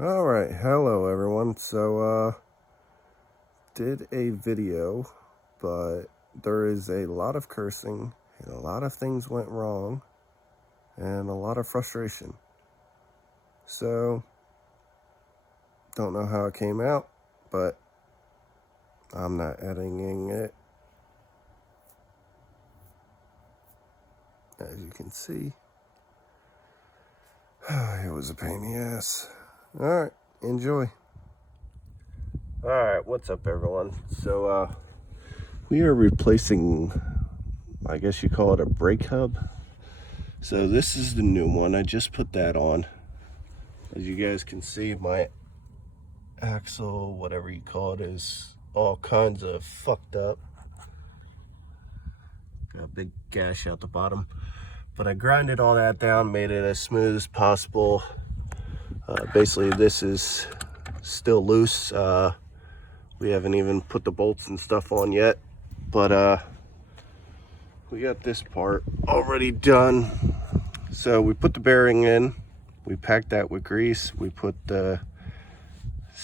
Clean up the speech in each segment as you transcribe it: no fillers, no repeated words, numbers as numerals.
All right, hello everyone. Did a video, but there is a lot of cursing and a lot of things went wrong and a lot of frustration. So, don't know how it came out, but I'm not editing it. As you can see, it was a pain in the ass. All right, enjoy. All right, what's up, everyone? We are replacing, I guess you call it a brake hub. So this is the new one. I just put that on. As you guys can see, my axle, whatever you call it, is all kinds of fucked up. Got a big gash out the bottom. But I grinded all that down, made it as smooth as possible. Basically, this is still loose. We haven't even put the bolts and stuff on yet. But we got this part already done. So we put the bearing in. We packed that with grease. We put the,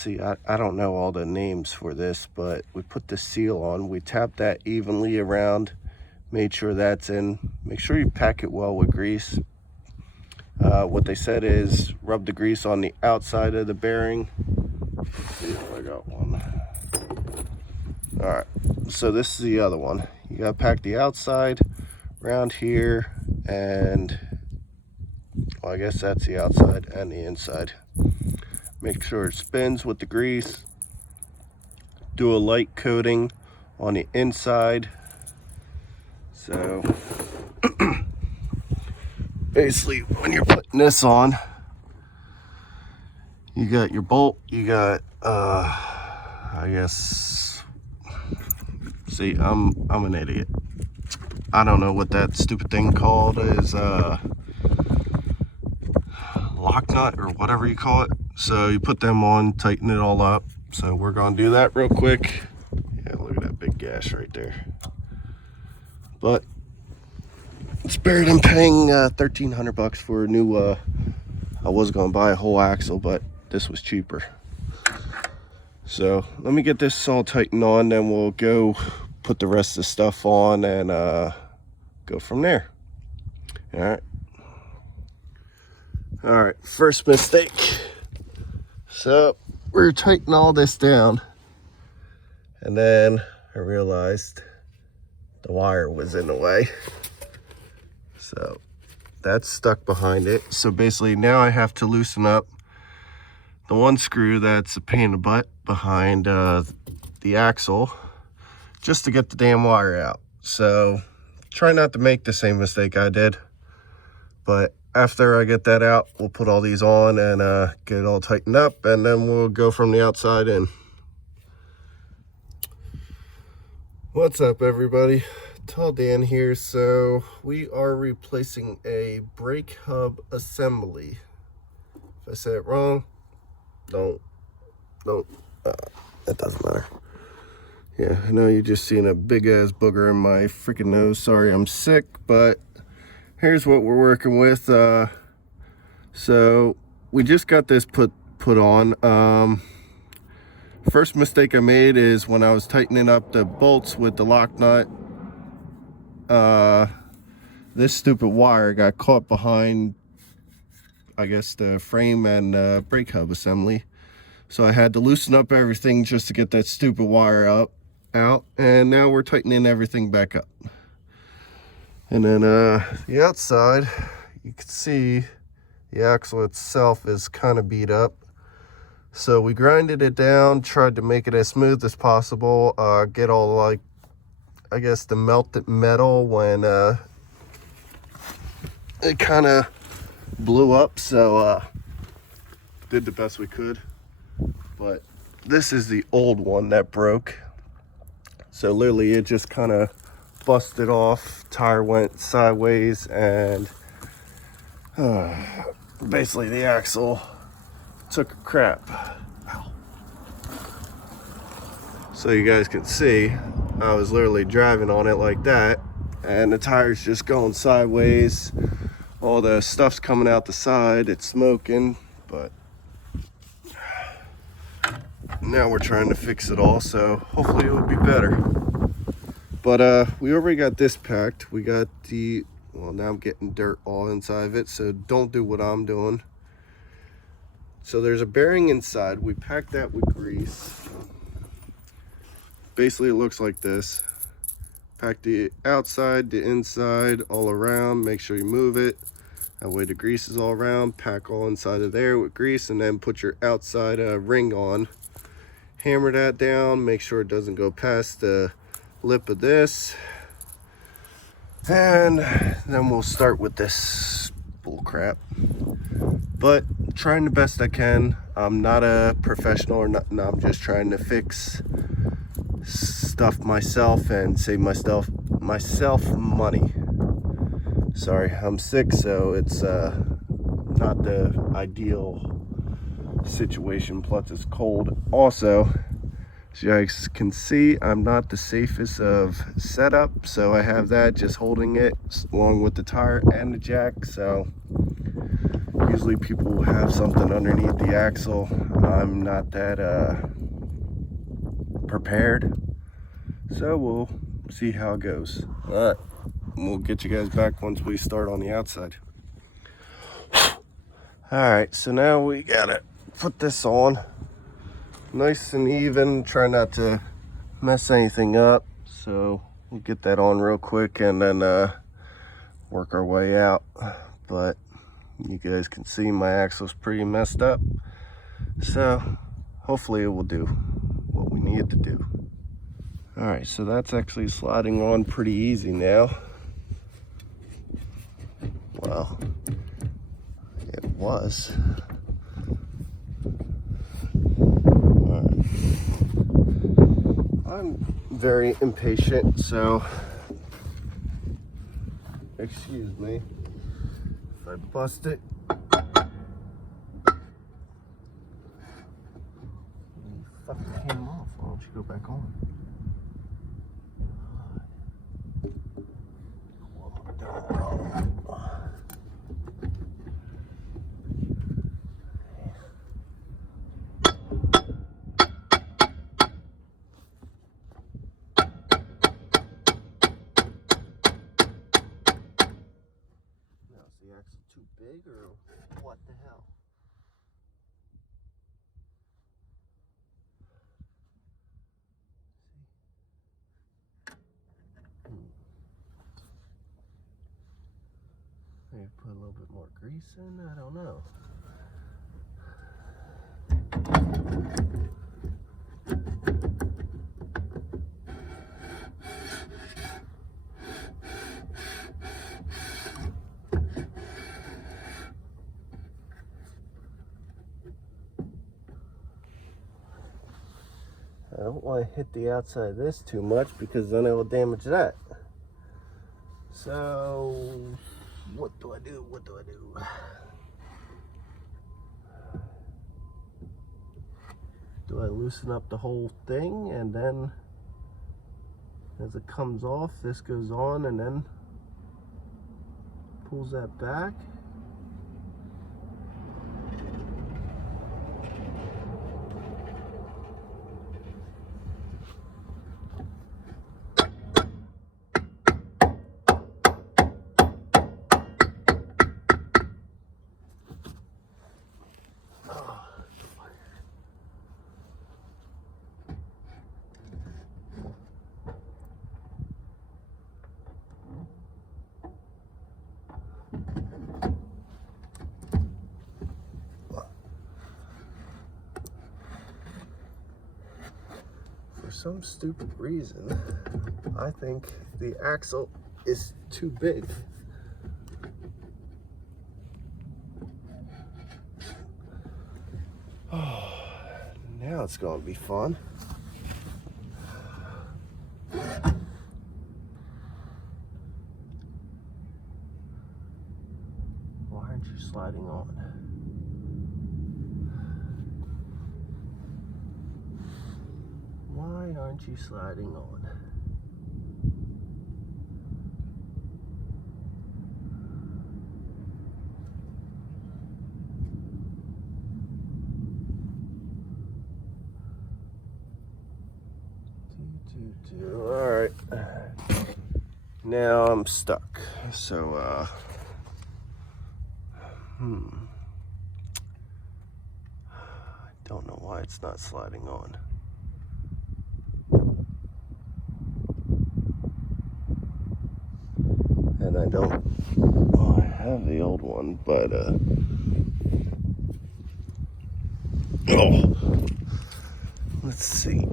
I don't know all the names for this, but we put the seal on. We tapped that evenly around, made sure that's in. Make sure you pack it well with grease. What they said is rub the grease on the outside of the bearing. See if I got one. All right, so this is the other one. You gotta pack the outside around here, and well, I guess that's the outside and the inside. Make sure it spins with the grease. Do a light coating on the inside. So basically, when you're putting this on, you got your bolt, you got I guess, see, I'm an idiot. I don't know what that stupid thing called is, lock nut or whatever you call it. So you put them on, tighten it all up. So we're gonna do that real quick. Yeah, look at that big gash right there. But it's better than paying $1,300 for a new, I was gonna buy a whole axle, but this was cheaper. So let me get this all tightened on, then we'll go put the rest of the stuff on and go from there. All right, first mistake. So we're tightening all this down, and then I realized the wire was in the way. So that's stuck behind it. So basically now I have to loosen up the one screw that's a pain in the butt behind the axle, just to get the damn wire out. So try not to make the same mistake I did. But after I get that out, we'll put all these on and get it all tightened up, and then we'll go from the outside in. What's up, everybody? Tall Dan here. So we are replacing a brake hub assembly. If I say it wrong, don't, it doesn't matter. Yeah, I know you're just seeing a big ass booger in my freaking nose. Sorry, I'm sick, but here's what we're working with. So we just got this put on. First mistake I made is when I was tightening up the bolts with the lock nut. This stupid wire got caught behind, I guess, the frame and brake hub assembly. So I had to loosen up everything just to get that stupid wire out, and now we're tightening everything back up. And then the outside, you can see the axle itself is kind of beat up. So we grinded it down, tried to make it as smooth as possible, get all, like, I guess, the melted metal when it kind of blew up. So did the best we could. But this is the old one that broke. So literally it just kind of busted off, tire went sideways, and basically the axle took a crap. Ow. So you guys can see, I was literally driving on it like that, and the tire's just going sideways. All the stuff's coming out the side, it's smoking, but now we're trying to fix it all, so hopefully it will be better. But we already got this packed. We got the, well, now I'm getting dirt all inside of it, so don't do what I'm doing. So there's a bearing inside. We packed that with grease. Basically it looks like this. Pack the outside, the inside, all around. Make sure you move it. That way the grease is all around. Pack all inside of there with grease, and then put your outside ring on. Hammer that down. Make sure it doesn't go past the lip of this. And then we'll start with this bull crap. But trying the best I can. I'm not a professional or nothing. I'm just trying to fix stuff myself and save myself money. Sorry, I'm sick, so it's not the ideal situation. Plus it's cold. Also, as you guys can see, I'm not the safest of setup, so I have that just holding it along with the tire and the jack. So usually people will have something underneath the axle. I'm not that prepared, so we'll see how it goes. All right, we'll get you guys back once we start on the outside. All right, so now we gotta put this on nice and even. Try not to mess anything up, so we'll get that on real quick and then work our way out. But you guys can see my axle's pretty messed up, so hopefully it will do what we need it to do. All right, so that's actually sliding on pretty easy now. Well, it was. All right. I'm very impatient, so excuse me if I bust it. You fucking came off. Why don't you go back on? Is the axle too big or what the hell? Maybe put a little bit more grease in, I don't know. I don't want to hit the outside of this too much because then it will damage that. So, what do I do? What do I do? Do I loosen up the whole thing and then as it comes off, this goes on and then pulls that back? For some stupid reason, I think the axle is too big. Oh, now it's gonna be fun. Why aren't you sliding on? Why aren't you sliding on? All right. Now I'm stuck. So, I don't know why it's not sliding on. And I don't, well, I have the old one, but, oh, let's see.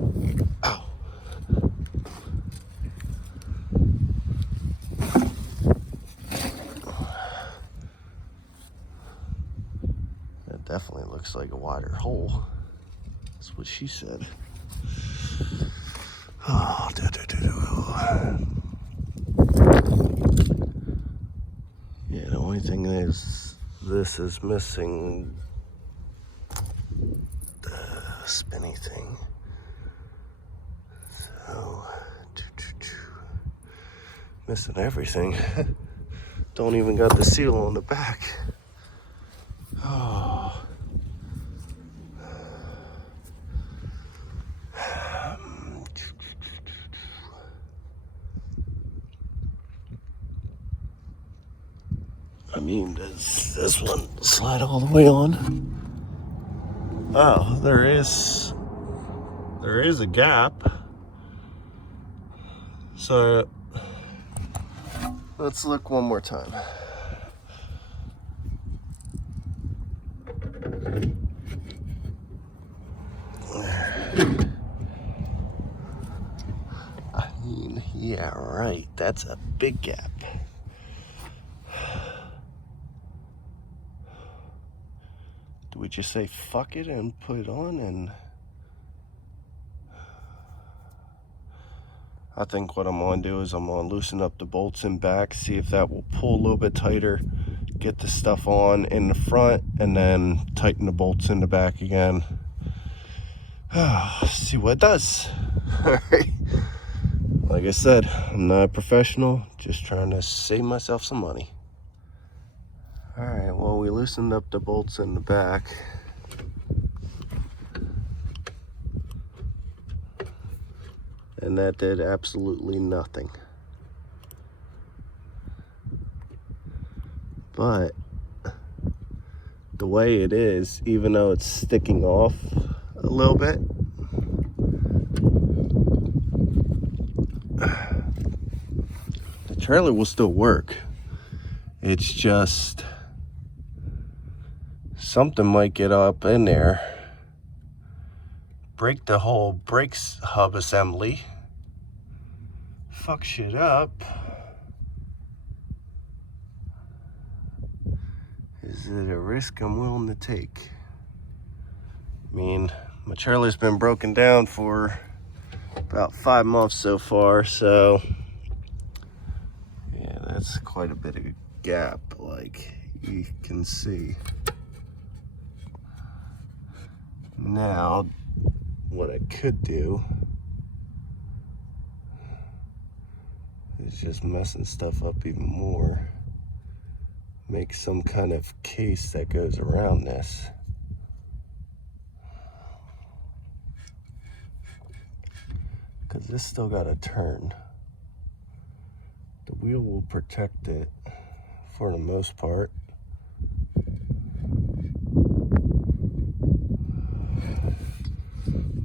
Ow. That definitely looks like a wider hole. That's what she said. Oh, yeah, the only thing is this is missing the spinny thing. So, missing everything. Don't even got the seal on the back. Oh. I mean, does this one slide all the way on? Oh, there is a gap. So let's look one more time. I mean, yeah, right. That's a big gap. Do we just say fuck it and put it on? And I think what I'm gonna do is I'm gonna loosen up the bolts in back, see if that will pull a little bit tighter, get the stuff on in the front, and then tighten the bolts in the back again. See what it does. All right. Like I said, I'm not a professional, just trying to save myself some money. All right, well, we loosened up the bolts in the back. And that did absolutely nothing. But the way it is, even though it's sticking off a little bit, the trailer will still work. It's just something might get up in there, break the whole brakes hub assembly, fuck shit up. Is it a risk I'm willing to take? I mean, my trailer's been broken down for about 5 months so far, so yeah, that's quite a bit of a gap, like you can see. Now, what I could do is just messing stuff up even more. Make some kind of case that goes around this. Because this still got to turn. The wheel will protect it for the most part.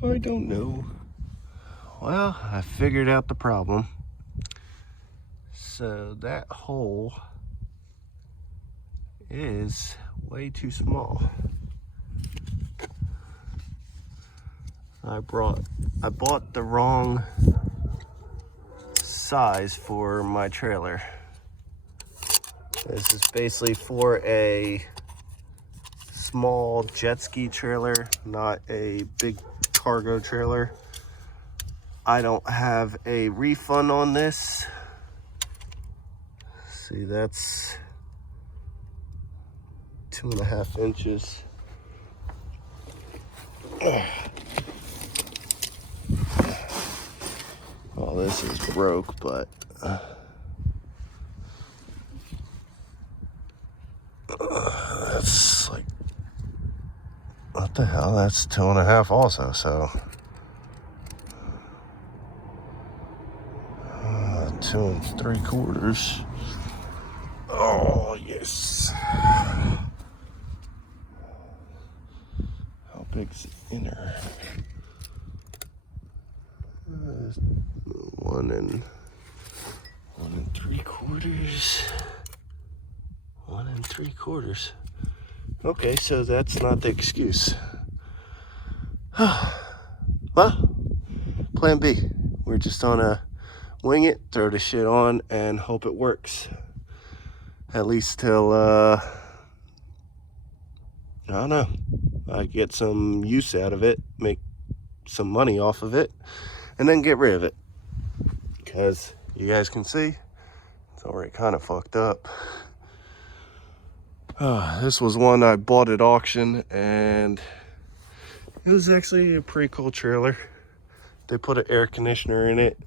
I don't know. Well, I figured out the problem. So that hole is way too small. I bought the wrong size for my trailer. This is basically for a small jet ski trailer, not a big cargo trailer. I don't have a refund on this. See, that's 2.5 inches. Well, this is broke, but that's like, what the hell? That's 2.5 also, so 2 3/4. Oh, yes. How big's the inner? 1 3/4. 1 3/4. Okay, so that's not the excuse. Well, plan B. We're just gonna wing it, throw the shit on, and hope it works. At least till, I don't know, I get some use out of it, make some money off of it, and then get rid of it. Because you guys can see, it's already kind of fucked up. This was one I bought at auction, and it was actually a pretty cool trailer. They put an air conditioner in it.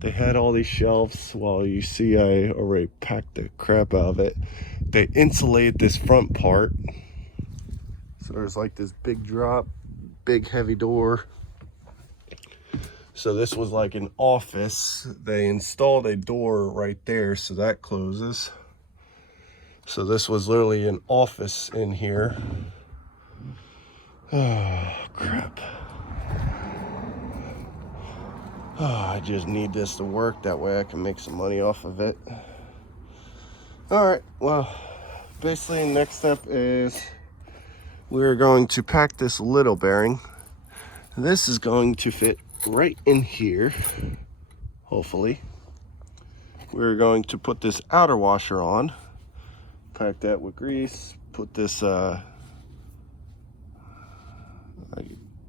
They had all these shelves. Well, you see I already packed the crap out of it. They insulated this front part. So there's like this big drop, big heavy door. So this was like an office. They installed a door right there, so that closes. So this was literally an office in here. Oh, crap. Oh, I just need this to work. That way I can make some money off of it. All right, well, basically next step is we're going to pack this little bearing. This is going to fit right in here, hopefully. We're going to put this outer washer on, pack that with grease, put this, I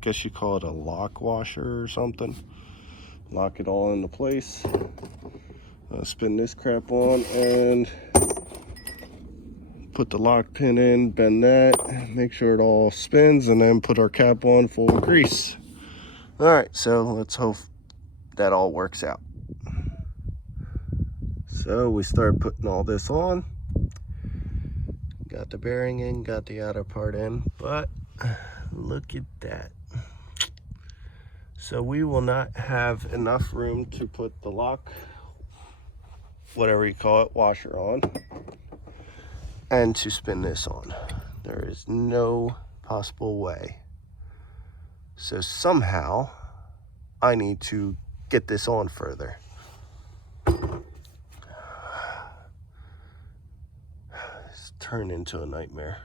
guess you call it a lock washer or something. Lock it all into place. Spin this crap on and put the lock pin in, bend that, make sure it all spins, and then put our cap on full of grease. All right, so let's hope that all works out. So we start putting all this on. Got the bearing in, got the outer part in, but look at that. So we will not have enough room to put the lock, whatever you call it, washer on, and to spin this on. There is no possible way. So somehow I need to get this on further. It's turned into a nightmare.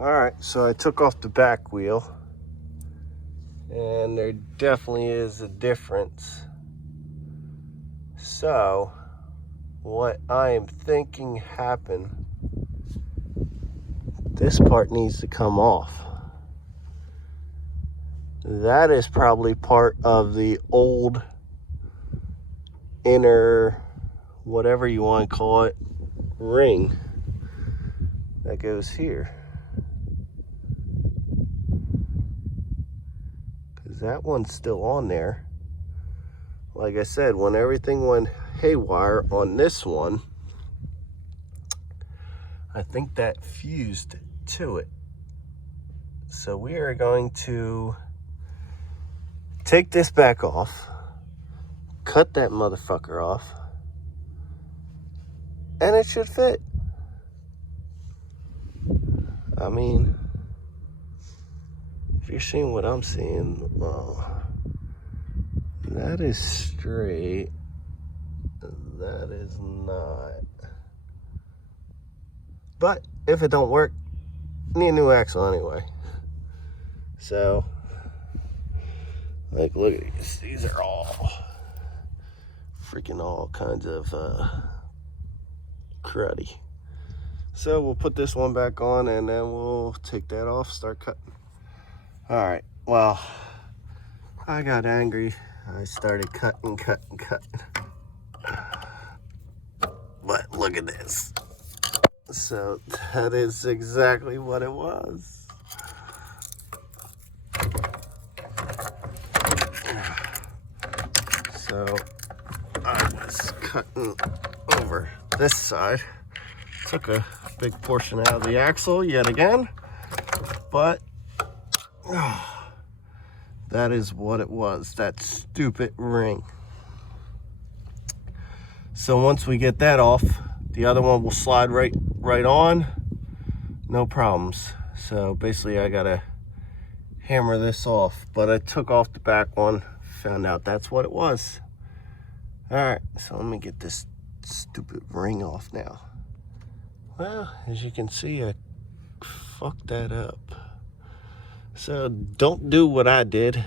All right, so I took off the back wheel, and there definitely is a difference. So what I am thinking happened, this part needs to come off. That is probably part of the old inner, whatever you want to call it, ring that goes here. That one's still on there. Like I said, when everything went haywire on this one, I think that fused to it. So we are going to take this back off, cut that motherfucker off, and it should fit. I mean, if you're seeing what I'm seeing, well, that is straight. That is not. But if it don't work, need a new axle anyway. So, like, look at these. These are all freaking all kinds of cruddy. So we'll put this one back on, and then we'll take that off, start cutting. All right, well, I got angry. I started cutting. But look at this. So that is exactly what it was. So I was cutting over this side. Took a big portion out of the axle yet again, but That is what it was, that stupid ring. So once we get that off, the other one will slide right on, no problems. So basically I gotta hammer this off, but I took off the back one, found out that's what it was. All right, so let me get this stupid ring off now. Well, as you can see, I fucked that up. So don't do what I did.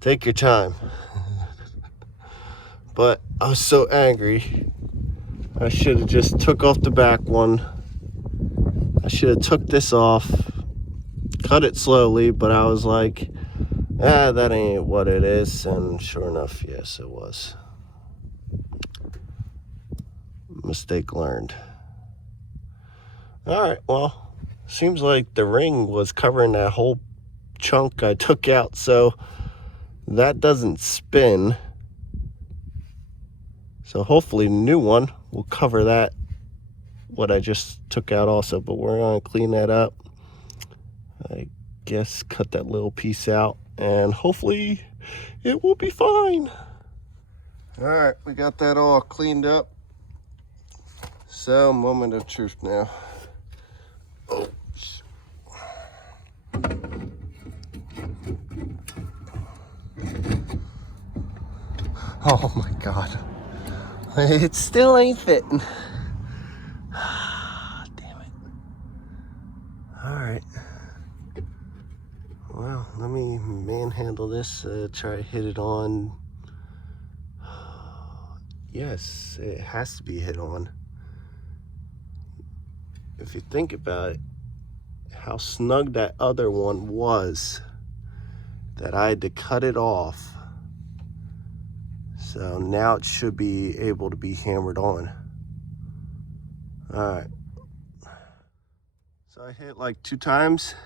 Take your time. But I was so angry. I should have just took off the back one. I should have took this off, cut it slowly, but I was like, that ain't what it is. And sure enough, yes, it was. Mistake learned. All right, well, seems like the ring was covering that whole chunk I took out, so that doesn't spin. So hopefully the new one will cover that, what I just took out also, but we're gonna clean that up. I guess cut that little piece out and hopefully it will be fine. All right, we got that all cleaned up. So, moment of truth now. Oh. Oh my God. It still ain't fitting. Damn it. All right. Well, let me manhandle this, try to hit it on. Yes, it has to be hit on. If you think about it, how snug that other one was, that I had to cut it off. So now it should be able to be hammered on. All right. So I hit like 2 times,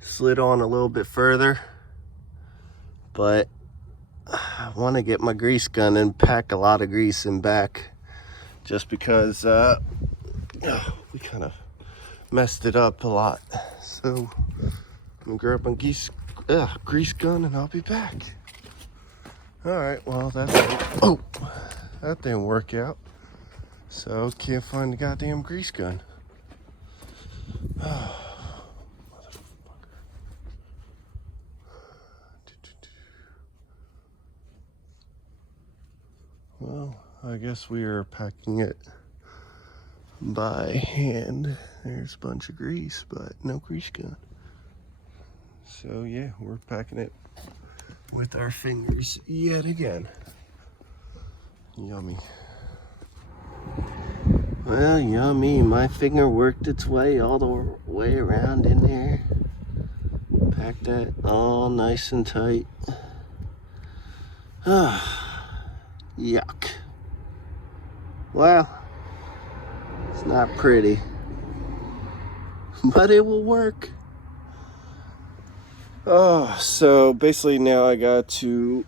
slid on a little bit further, but I want to get my grease gun and pack a lot of grease in back, just because we kind of messed it up a lot. So I'm gonna grab my grease gun and I'll be back. All right, well, that didn't work out. So can't find the goddamn grease gun. Well, I guess we are packing it by hand. There's a bunch of grease, but no grease gun. So yeah, we're packing it with our fingers yet again. Yummy. Well, yummy. My finger worked its way all the way around in there. Packed that all nice and tight. Yuck. Well, it's not pretty, but it will work. So basically now I got to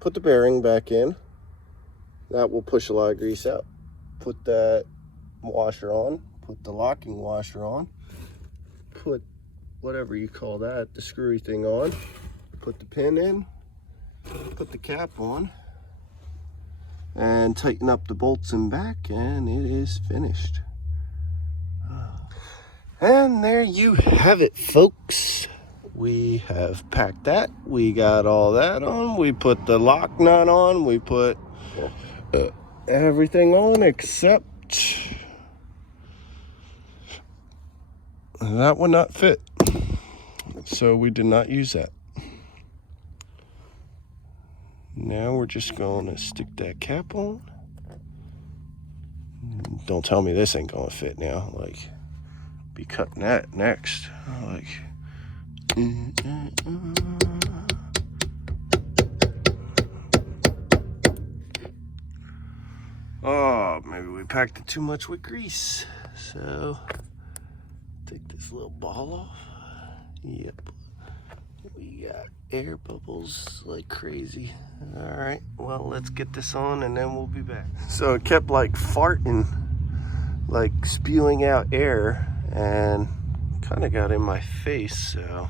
put the bearing back in. That will push a lot of grease out. Put that washer on, put the locking washer on, put whatever you call that, the screwy thing on, put the pin in, put the cap on, and tighten up the bolts in back, and it is finished. And there you have it, folks. We have packed that. We got all that on. We put the lock nut on. We put everything on except that would not fit. So we did not use that. Now we're just going to stick that cap on. Don't tell me this ain't going to fit now. Like, be cutting that next. Like, oh, maybe we packed it too much with grease. So, take this little ball off. Yep. We got air bubbles like crazy. All right, well, let's get this on and then we'll be back. So it kept like farting, like spewing out air, and kind of got in my face. So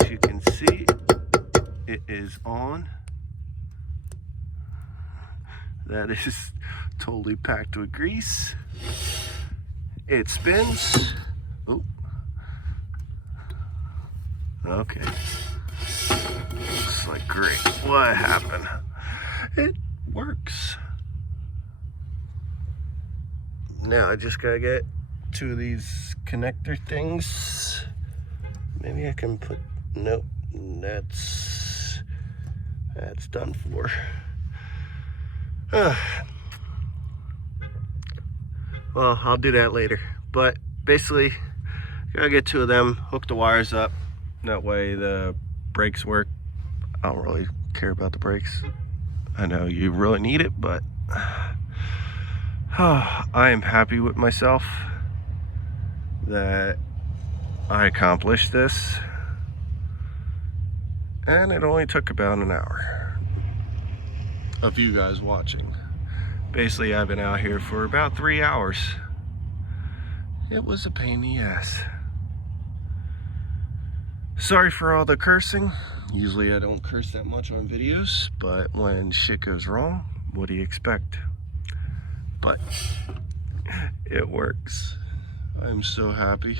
as you can see, it is on. That is totally packed with grease. It spins. Oh. Okay. Looks like great. What happened? It works. Now I just gotta get two of these connector things. Maybe I can put, nope, that's done for. Well, I'll do that later. But basically, gotta get two of them, hook the wires up. That way the brakes work. I don't really care about the brakes. I know you really need it, but I am happy with myself that I accomplished this. And it only took about an hour of you guys watching. Basically, I've been out here for about 3 hours. It was a pain in the ass. Sorry for all the cursing. Usually I don't curse that much on videos, but when shit goes wrong, what do you expect? But it works. I'm so happy.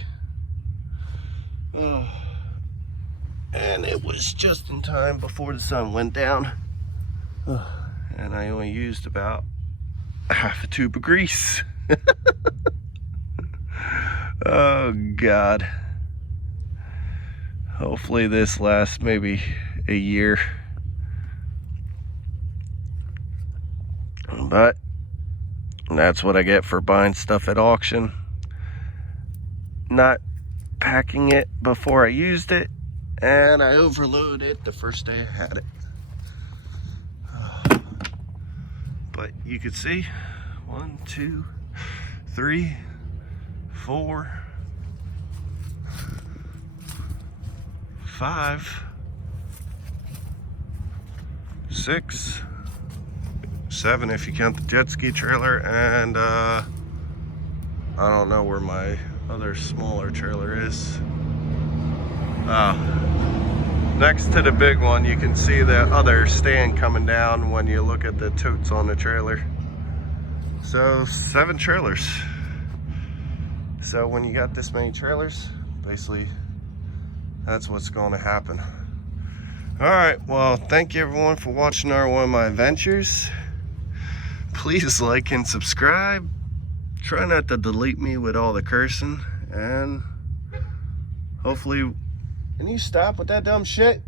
Oh. And it was just in time before the sun went down. Oh. And I only used about half a tube of grease. Oh God. Hopefully this lasts maybe a year. But that's what I get for buying stuff at auction. Not packing it before I used it, and I overloaded it the first day I had it. But you can see 1, 2, 3, 4, 5, 6, 7 if you count the jet ski trailer, and I don't know where my other smaller trailer is. Next to the big one, you can see the other stand coming down when you look at the totes on the trailer. So 7 trailers. So when you got this many trailers, basically that's what's going to happen. All right, well, thank you everyone for watching one of my adventures. Please like and subscribe. Try not to delete me with all the cursing, and hopefully, can you stop with that dumb shit?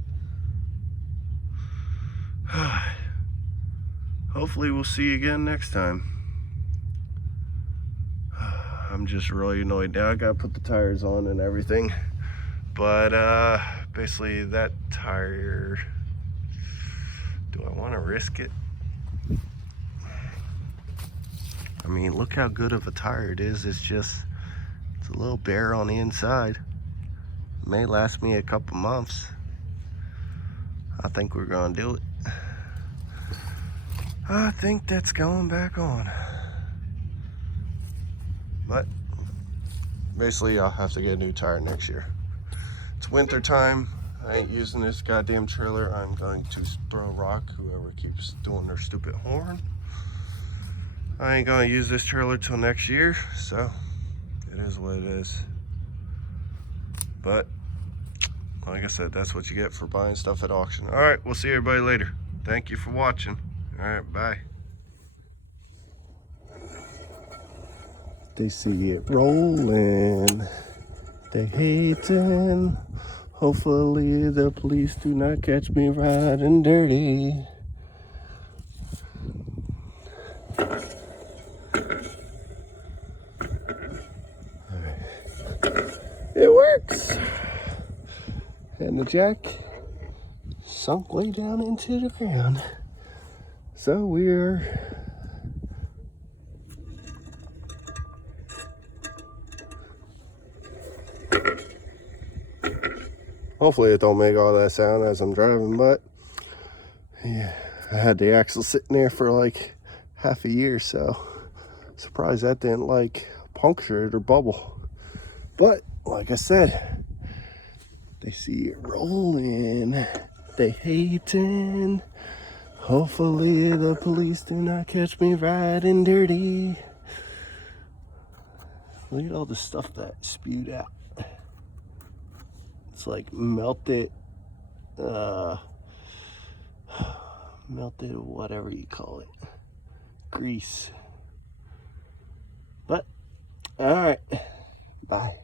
Hopefully we'll see you again next time. I'm just really annoyed now. I gotta put the tires on and everything. But basically that tire, do I want to risk it? I mean, look how good of a tire it is. It's a little bare on the inside. It may last me a couple months. I think we're gonna do it. I think that's going back on. But basically I'll have to get a new tire next year. It's winter time. I ain't using this goddamn trailer. I'm going to throw a rock whoever keeps doing their stupid horn. I ain't gonna use this trailer till next year, so it is what it is. But like I said, that's what you get for buying stuff at auction. All right, we'll see everybody later. Thank you for watching. All right, bye. They see it rolling, they hating. Hopefully the police do not catch me riding dirty. It works. And the jack sunk way down into the ground. So we're hopefully it don't make all that sound as I'm driving, but yeah, I had the axle sitting there for like half a year, so surprised that didn't like puncture it or bubble. But like I said, They see it rolling. They hating. Hopefully the police do not catch me riding dirty. Look at all the stuff that spewed out. It's like melted, melted whatever you call it, grease. But, all right, bye.